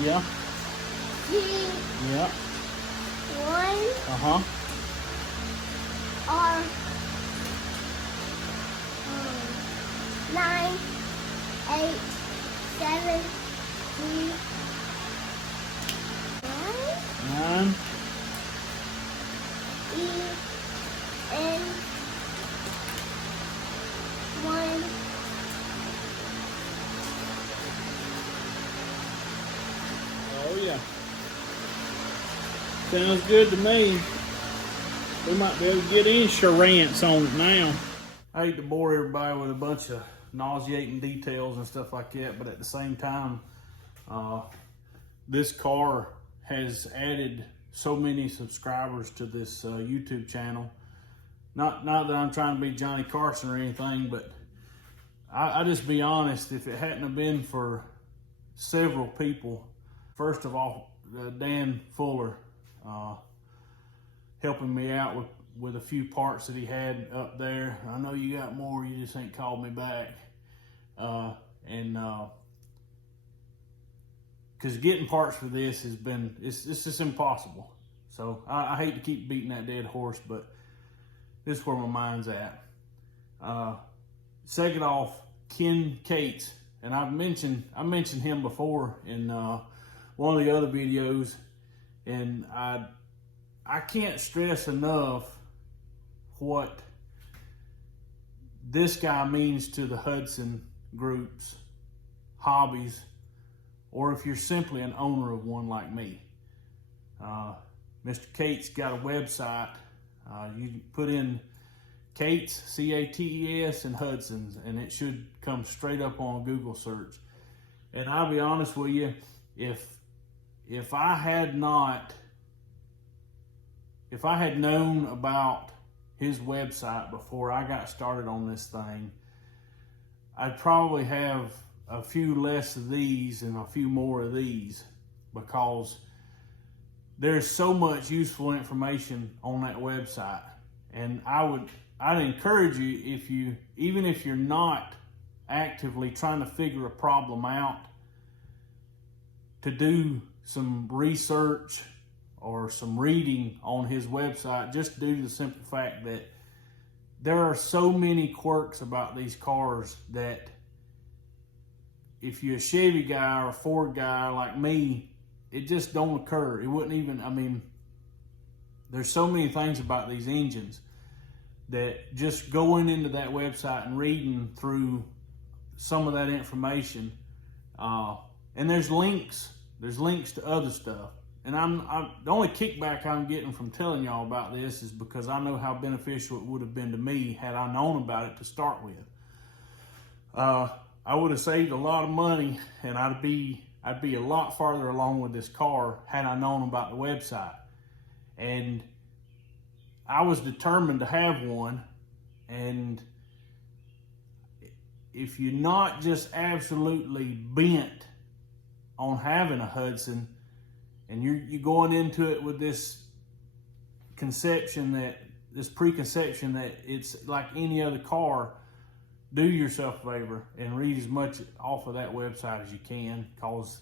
Yeah. G. Yeah. 1. R. 9, 8, 7, 3, 9. E. N. 1. Oh yeah. Sounds good to me. We might be able to get insurance on it now. I hate to bore everybody with a bunch of nauseating details and stuff like that, but at the same time, this car has added so many subscribers to this YouTube channel. Not that I'm trying to be Johnny Carson or anything, but I just be honest, if it hadn't have been for several people, first of all, Dan Fuller, helping me out with a few parts that he had up there. I know you got more, you just ain't called me back. Because getting parts for this has been, it's just impossible. So I hate to keep beating that dead horse, but this is where my mind's at. Second off, Ken Cates, and I mentioned him before in one of the other videos, and I can't stress enough what this guy means to the Hudson groups, hobbies, or if you're simply an owner of one like me. Mr. Cates got a website. You can put in Cates, C-A-T-E-S, and Hudson's, and it should come straight up on a Google search. And I'll be honest with you, if I had known about his website before I got started on this thing, I'd probably have a few less of these and a few more of these, because there's so much useful information on that website. And I'd encourage you, even if you're not actively trying to figure a problem out, to do some research or some reading on his website, just due to the simple fact that there are so many quirks about these cars that if you're a Chevy guy or a Ford guy like me, it just don't occur. It wouldn't even, I mean, there's so many things about these engines that just going into that website and reading through some of that information, and there's links to other stuff. And the only kickback I'm getting from telling y'all about this is because I know how beneficial it would have been to me had I known about it to start with. I would have saved a lot of money, and I'd be a lot farther along with this car had I known about the website. And I was determined to have one. And if you're not just absolutely bent on having a Hudson, and you're going into it with this preconception that it's like any other car, do yourself a favor and read as much off of that website as you can, because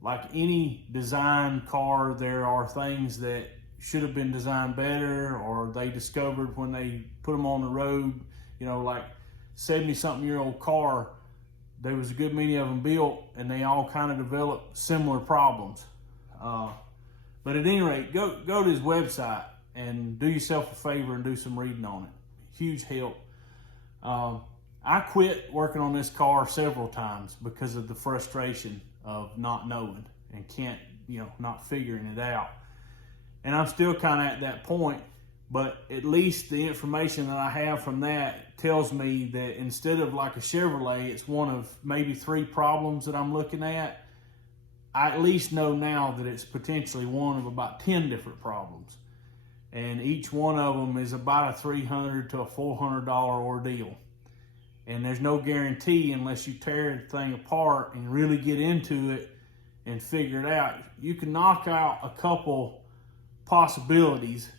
like any design car, there are things that should have been designed better, or they discovered when they put them on the road. You know, like 70-something-year-old car, there was a good many of them built, and they all kind of developed similar problems. But at any rate, go to his website and do yourself a favor and do some reading on it. Huge help. I quit working on this car several times because of the frustration of not knowing and not figuring it out. And I'm still kind of at that point, but at least the information that I have from that tells me that instead of like a Chevrolet, it's one of maybe 3 problems that I'm looking at. I at least know now that it's potentially one of about 10 different problems. And each one of them is about a $300 to a $400 ordeal. And there's no guarantee unless you tear the thing apart and really get into it and figure it out. You can knock out a couple possibilities,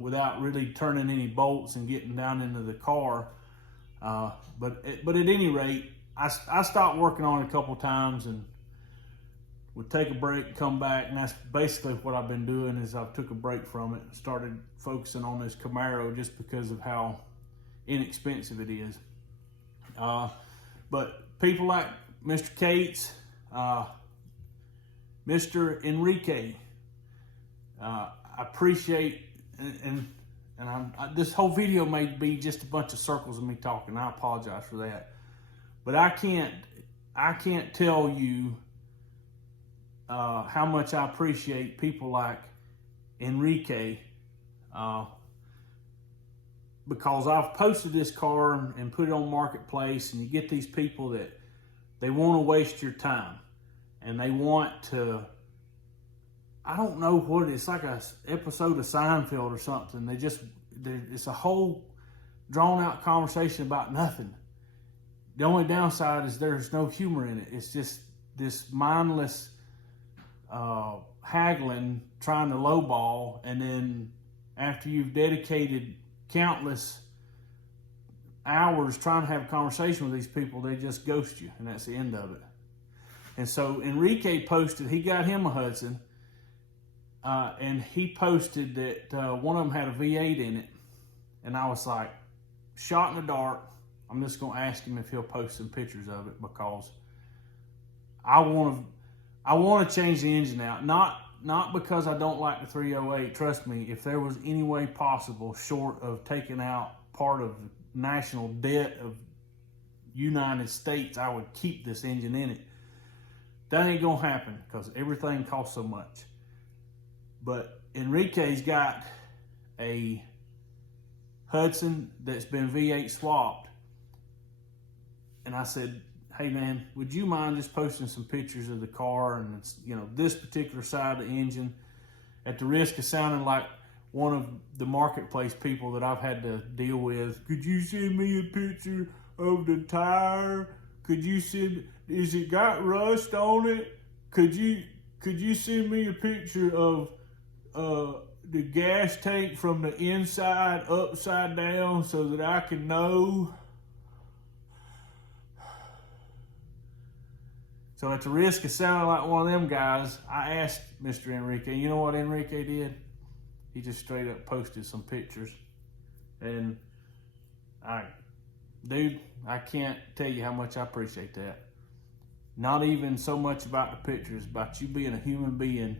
without really turning any bolts and getting down into the car. But at any rate, I stopped working on it a couple times, and would take a break, come back, and that's basically what I've been doing. Is I've took a break from it, started focusing on this Camaro just because of how inexpensive it is. But people like Mr. Cates, Mr. Enrique, I appreciate, and this whole video may be just a bunch of circles of me talking. I apologize for that, but I can't tell you how much I appreciate people like Enrique, because I've posted this car and put it on Marketplace, and you get these people that they want to waste your time, and they want to, I don't know what it's like, a episode of Seinfeld or something. It's a whole drawn out conversation about nothing. The only downside is there's no humor in it. It's just this mindless haggling, trying to lowball, and then after you've dedicated countless hours trying to have a conversation with these people, they just ghost you, and that's the end of it. And so Enrique posted, he got him a Hudson, and he posted that one of them had a V8 in it, and I was like, shot in the dark. I'm just going to ask him if he'll post some pictures of it, because I want to change the engine out. Not because I don't like the 308. Trust me, if there was any way possible, short of taking out part of the national debt of United States, I would keep this engine in it. That ain't going to happen because everything costs so much. But Enrique's got a Hudson that's been V8 swapped. And I said, hey man, would you mind just posting some pictures of the car and it's, this particular side of the engine, at the risk of sounding like one of the Marketplace people that I've had to deal with? Could you send me a picture of the tire? Could you send, is it got rust on it? Could you send me a picture of the gas tank from the inside upside down so that I can know? So at the risk of sounding like one of them guys, I asked Mr. Enrique. You know what Enrique did? He just straight up posted some pictures. And I can't tell you how much I appreciate that. Not even so much about the pictures, about you being a human being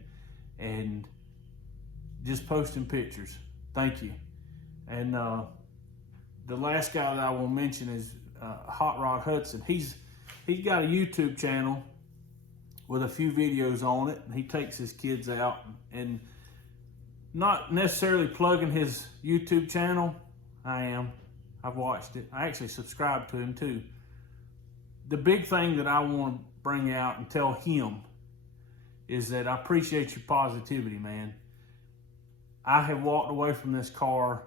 and just posting pictures. Thank you. And the last guy that I will mention is Hot Rod Hudson. He's got a YouTube channel with a few videos on it, and he takes his kids out, and not necessarily plugging his YouTube channel. I've watched it. I actually subscribe to him too. The big thing that I want to bring out and tell him is that I appreciate your positivity, man. I have walked away from this car.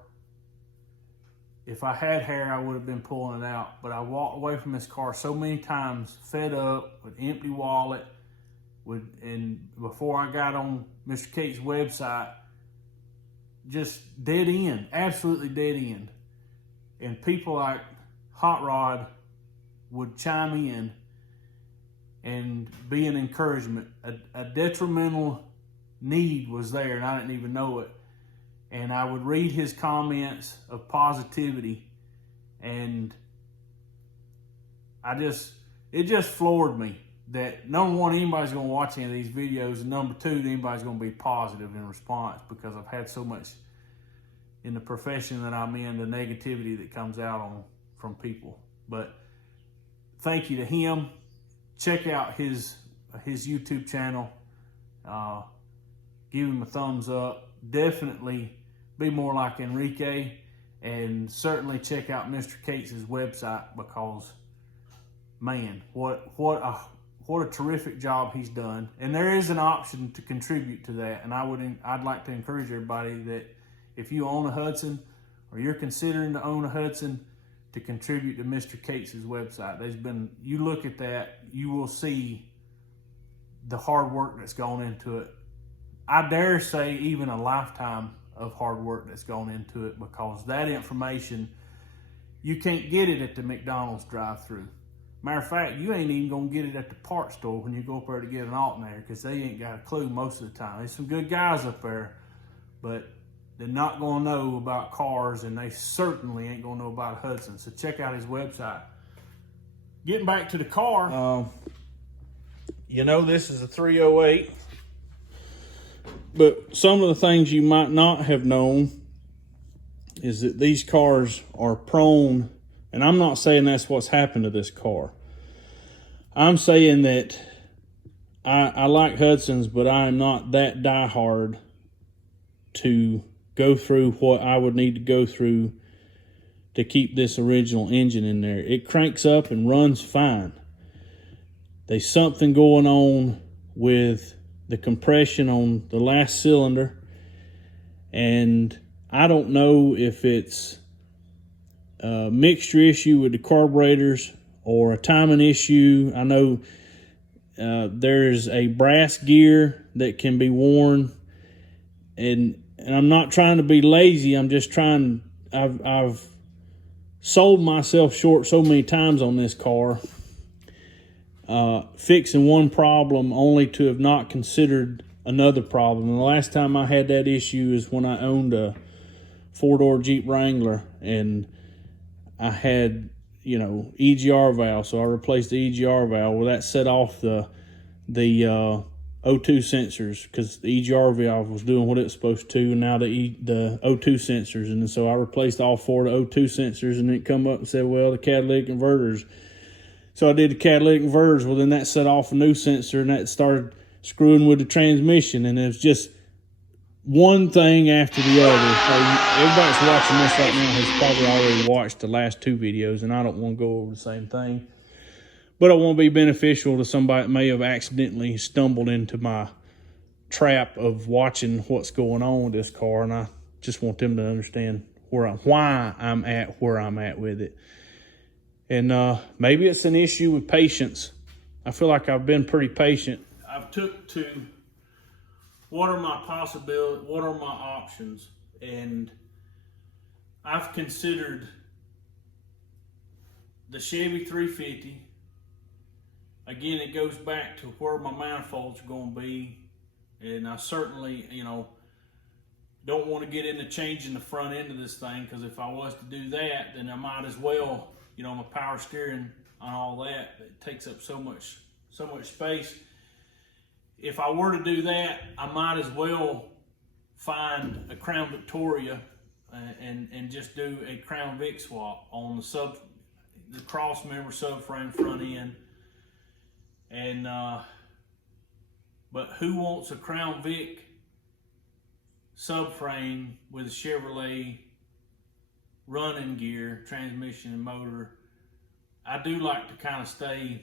If I had hair, I would have been pulling it out. But I walked away from this car so many times, fed up, with empty wallet. And before I got on Mr. Cates' website, just dead end, absolutely dead end. And people like Hot Rod would chime in and be an encouragement. A detrimental need was there, and I didn't even know it. And I would read his comments of positivity, and it just floored me that number one, anybody's going to watch any of these videos, and number two, anybody's going to be positive in response, because I've had so much in the profession that I'm in, the negativity that comes out from people. But thank you to him. Check out his YouTube channel. Give him a thumbs up. Definitely be more like Enrique, and certainly check out Mr. Cates' website, because man, what a terrific job he's done. And there is an option to contribute to that, and I'd like to encourage everybody that if you own a Hudson or you're considering to own a Hudson, to contribute to Mr. Cates' website. You look at that, you will see the hard work that's gone into it. I dare say even a lifetime of hard work that's gone into it, because that information, you can't get it at the McDonald's drive-thru. Matter of fact, you ain't even gonna get it at the parts store when you go up there to get an alternator, because they ain't got a clue most of the time. There's some good guys up there, but they're not gonna know about cars, and they certainly ain't gonna know about Hudson. So check out his website. Getting back to the car, you know, this is a 308, but some of the things you might not have known is that these cars are prone, and I'm not saying that's what's happened to this car. I'm saying that I like Hudsons, but I am not that diehard to go through what I would need to go through to keep this original engine in there. It cranks up and runs fine. There's something going on with the compression on the last cylinder, and I don't know if it's a mixture issue with the carburetors or a timing issue. I know there's a brass gear that can be worn, and I'm not trying to be lazy. I'm just trying. I've sold myself short so many times on this car, fixing one problem only to have not considered another problem. And the last time I had that issue is when I owned a 4-door Jeep Wrangler, and I had, you know, EGR valve. So I replaced the EGR valve. Well, that set off the O2 sensors, because the EGR valve was doing what it was supposed to, and now the O2 sensors. And so I replaced all 4 of the O2 sensors, and it come up and said, well, the catalytic converters. So I did the catalytic converters. Well, then that set off a new sensor, and that started screwing with the transmission, and it was just one thing after the other. So everybody that's watching this right now has probably already watched the last 2 videos, and I don't want to go over the same thing. But I want to be beneficial to somebody that may have accidentally stumbled into my trap of watching what's going on with this car, and I just want them to understand why I'm at where I'm at with it. And maybe it's an issue with patience. I feel like I've been pretty patient. I've took to what are my possibilities, what are my options, and I've considered the Chevy 350. Again, it goes back to where my manifolds are going to be, and I certainly, you know, don't want to get into changing the front end of this thing, because if I was to do that, then I might as well, you know, my power steering on all that, it takes up so much space. If I were to do that, I might as well find a Crown Victoria and just do a Crown Vic swap on the cross member subframe front end. And but who wants a Crown Vic subframe with a Chevrolet running gear, transmission and motor? I do like to kind of stay,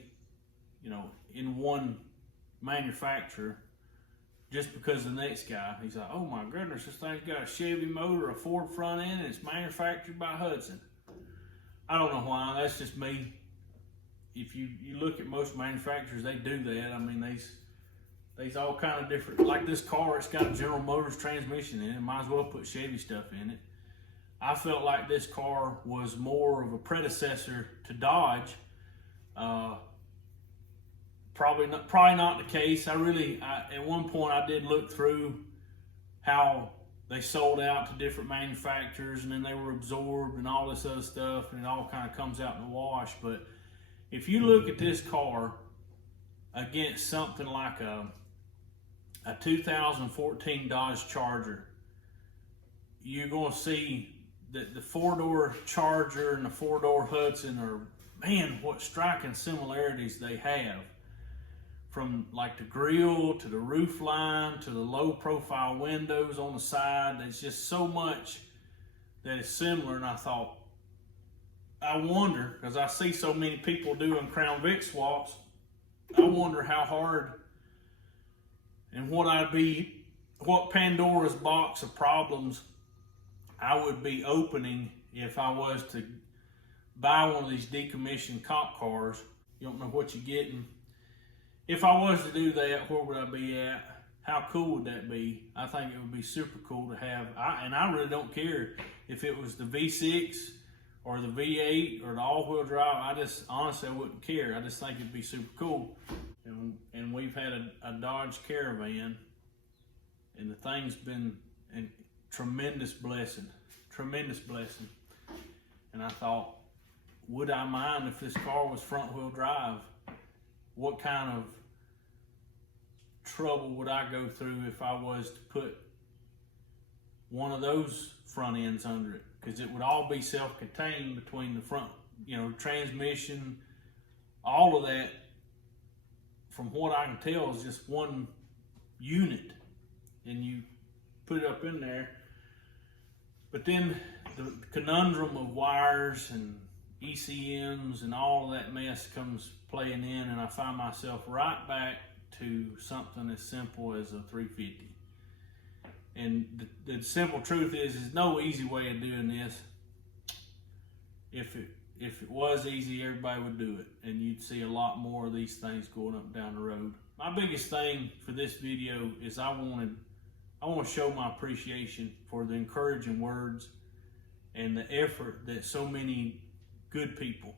you know, in one manufacturer, just because the next guy, he's like, oh my goodness, this thing's got a Chevy motor, a Ford front end, and it's manufactured by Hudson. I don't know why, that's just me. If you look at most manufacturers, they do that. I mean, there's all kind of different, like this car, it's got a General Motors transmission in it, might as well put Chevy stuff in it. I felt like this car was more of a predecessor to Dodge. Probably not the case. At one point I did look through how they sold out to different manufacturers, and then they were absorbed and all this other stuff, and it all kind of comes out in the wash. But if you look at this car against something like a 2014 Dodge Charger, you're going to see that the 4-door Charger and the 4-door Hudson are, man, what striking similarities they have. From like the grille to the roof line to the low profile windows on the side, there's just so much that is similar. And I thought, I wonder, because I see so many people doing Crown Vic swaps, I wonder how hard and what Pandora's box of problems I would be opening if I was to buy one of these decommissioned cop cars. You don't know what you're getting. If I was to do that, where would I be at? How cool would that be? I think it would be super cool to have. And I really don't care if it was the V6 or the V8 or the all-wheel drive. I just honestly I wouldn't care. I just think it'd be super cool. And we've had a Dodge Caravan, and the thing's been a tremendous blessing. And I thought, would I mind if this car was front-wheel drive? What kind of trouble would I go through if I was to put one of those front ends under it? Because it would all be self-contained between the front, transmission, all of that, from what I can tell, is just one unit, and you put it up in there. But then the conundrum of wires and ECMs and all of that mess comes playing in, and I find myself right back to something as simple as a 350. And the simple truth is no easy way of doing this. If it was easy, everybody would do it, and you'd see a lot more of these things going up and down the road. My biggest thing for this video is I want to show my appreciation for the encouraging words and the effort that so many good people,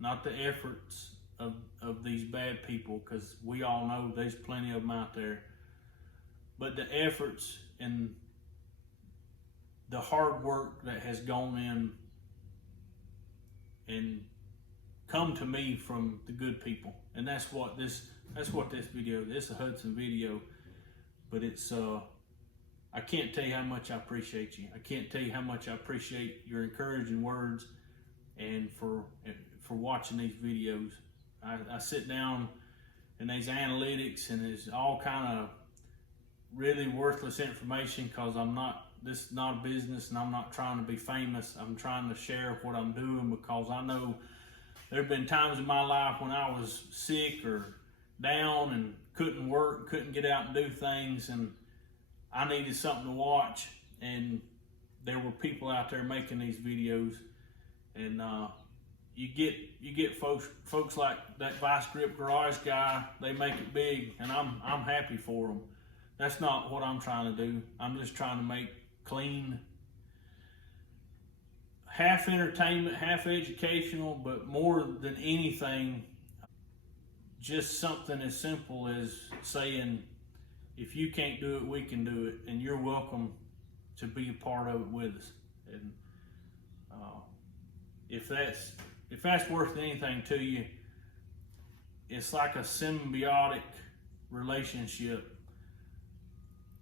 not the efforts of these bad people, because we all know there's plenty of them out there, but the efforts and the hard work that has gone in and come to me from the good people. And that's what this video, this is a Hudson video, but it's I can't tell you how much I appreciate you. I can't tell you how much I appreciate your encouraging words and for watching these videos. I sit down and there's analytics and there's all kind of really worthless information, because this is not a business and I'm not trying to be famous. I'm trying to share what I'm doing, because I know there have been times in my life when I was sick or down and couldn't work, couldn't get out and do things, and I needed something to watch, and there were people out there making these videos, and you get folks like that Vice Grip Garage guy. They make it big, and I'm happy for them. That's not what I'm trying to do. I'm just trying to make clean, half entertainment, half educational, but more than anything, just something as simple as saying, if you can't do it, we can do it, and you're welcome to be a part of it with us. And if that's worth anything to you, it's like a symbiotic relationship.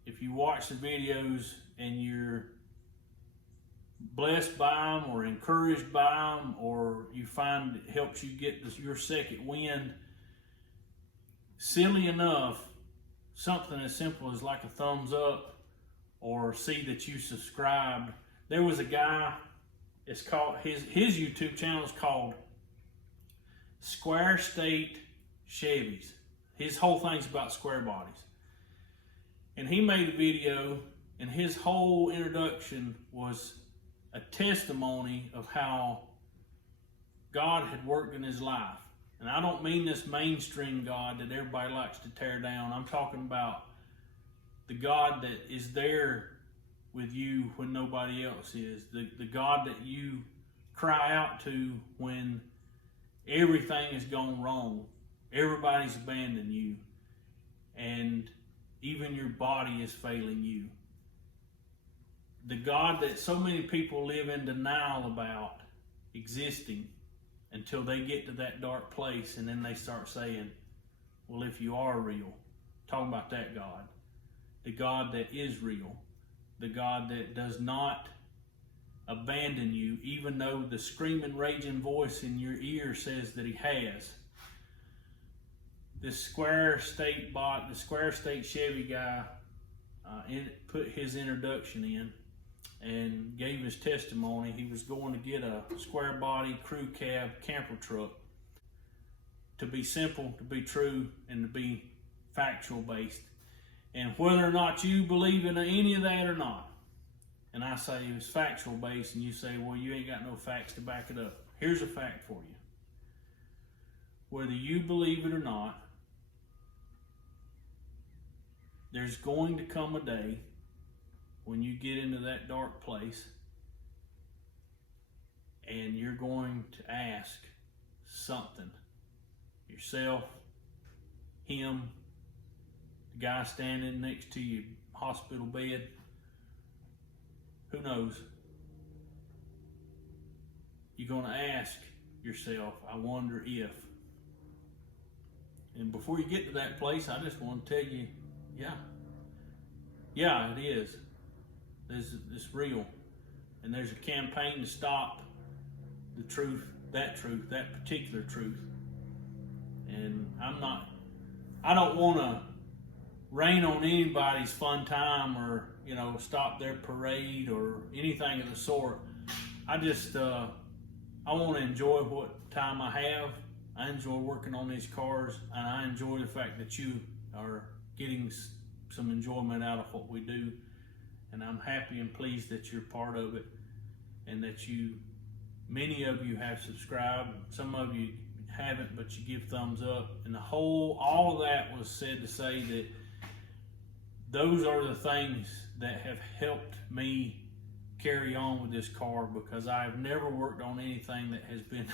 If you watch the videos and you're blessed by them or encouraged by them, or you find it helps you get your second wind, silly enough, something as simple as like a thumbs up or see that you subscribed. There was a guy, it's called, his YouTube channel is called Square State Chevys. His whole thing's about square bodies. And he made a video, and his whole introduction was a testimony of how God had worked in his life. And I don't mean this mainstream God that everybody likes to tear down. I'm talking about the God that is there with you when nobody else is. The God that you cry out to when everything has gone wrong. Everybody's abandoned you. And even your body is failing you. The God that so many people live in denial about existing until they get to that dark place, and then they start saying, well, if you are real, talking about that God, the God that is real, the God that does not abandon you, even though the screaming, raging voice in your ear says that he has. This Square State Chevy guy put his introduction in and gave his testimony. He was going to get a square body crew cab camper truck, to be simple, to be true, and to be factual based. And whether or not you believe in any of that or not, and I say it's factual based, and you say, well, you ain't got no facts to back it up. Here's a fact for you. Whether you believe it or not, there's going to come a day when you get into that dark place and you're going to ask something. Yourself, him, the guy standing next to your hospital bed, who knows? You're going to ask yourself, I wonder if. And before you get to that place, I just want to tell you, yeah, it is. It's real. And there's a campaign to stop the truth, that particular truth. And I don't want to rain on anybody's fun time or, stop their parade or anything of the sort. I just, I want to enjoy what time I have. I enjoy working on these cars, and I enjoy the fact that you are getting some enjoyment out of what we do. And I'm happy and pleased that you're part of it, and that many of you have subscribed. Some of you haven't, but you give thumbs up. And all of that was said to say that those are the things that have helped me carry on with this car, because I've never worked on anything that has been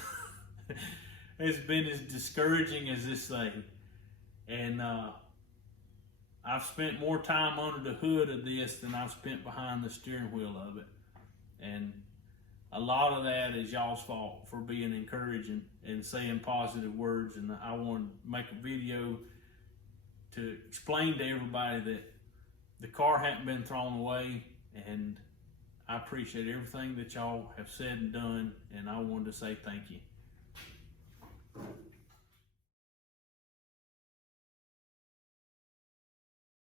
as discouraging as this thing. And I've spent more time under the hood of this than I've spent behind the steering wheel of it. And a lot of that is y'all's fault for being encouraging and saying positive words. And I want to make a video to explain to everybody that the car hadn't been thrown away, and I appreciate everything that y'all have said and done, and I wanted to say thank you.